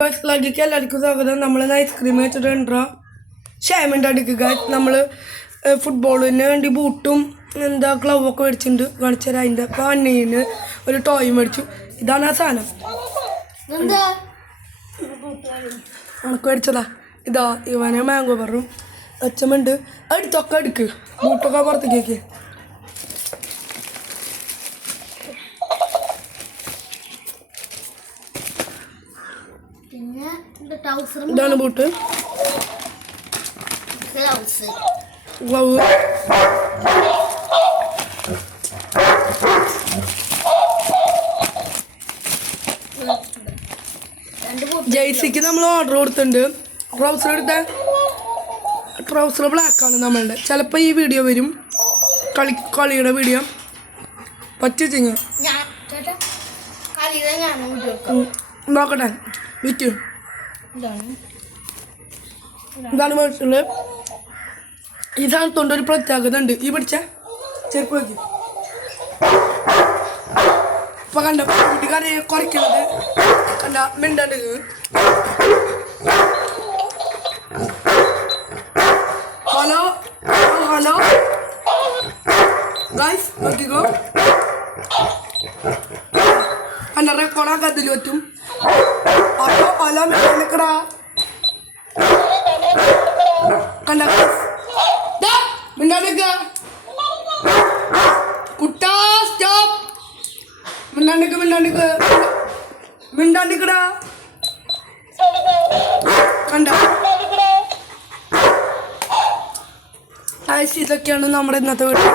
ലഗിക്ക് എല്ലാവർക്കും സ്വാഗതം. നമ്മൾ ഐസ്ക്രീം വെച്ചിട്ടുണ്ടോ ഷാമിൻ്റെ അടുക്കുക. നമ്മൾ ഫുട്ബോളിന് വേണ്ടി ബൂട്ടും ഗ്ലൗ ഒക്കെ മേടിച്ചിട്ടുണ്ട്. കാണിച്ചു തരാം. അതിൻ്റെ അപ്പോൾ അന്നീന് ഒരു ടോയ് മേടിച്ചു. ഇതാണ് ആ സാധനം. ഉണക്ക് മേടിച്ചതാ. ഇതാ ഇവനെ മാംഗോ പറയും അച്ഛമുണ്ട്. അടുത്തൊക്കെ എടുക്ക് ബൂട്ടൊക്കെ പുറത്തേക്ക്. ഇതാണ് ബൂട്ട്, ഗ്ലൗ. ജെയ്സിക്ക് നമ്മൾ ഓർഡർ കൊടുത്തിട്ടുണ്ട്. ട്രൗസർ എടുത്ത ട്രൗസർ ബ്ലാക്കാണ് നമ്മളുടെ. ചിലപ്പോൾ ഈ വീഡിയോ വരും, കളിയുടെ വീഡിയോ പറ്റിച്ചിങ്ങ നോക്കട്ടെ. വിറ്റ് ഇതാണ് മേടിച്ചുള്ളത്. ഈ സാധനത്തോണ്ട് ഒരു പ്രത്യേകത ഉണ്ട്. ഈ പിടിച്ച ചെരുപ്പ് വയ്ക്ക്. ഇപ്പൊ കണ്ട വീട്ടുകാരെ കുറയ്ക്കുന്നത് കണ്ട മിണ്ടാണ്ട്. ഹലോ ഹലോ ഗൈസ് നോക്കിക്കോ. കണ്ട റെക്കോർഡാക്കാൻ അതിൽ പറ്റും. ഹലോ ഹലോ മിണ്ടാണ്ടിക്കടാ. കണ്ട മിണ്ടാണ്ടിക്ക കുട്ടാ. സ്റ്റോപ്പ്. മിണ്ടാണ്ടിക്കടാ. കണ്ട ഗൈസ്, ഇതൊക്കെയാണ് നമ്മുടെ ഇന്നത്തെ വീഡിയോ.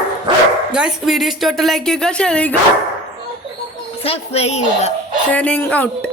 ഗൈസ്, വീഡിയോ ഇഷ്ടപ്പെട്ട ലൈക്ക് ചെയ്യുക, ഷെയർ ചെയ്യുക, സബ്സ്ക്രൈബ് ചെയ്യുക. Signing out.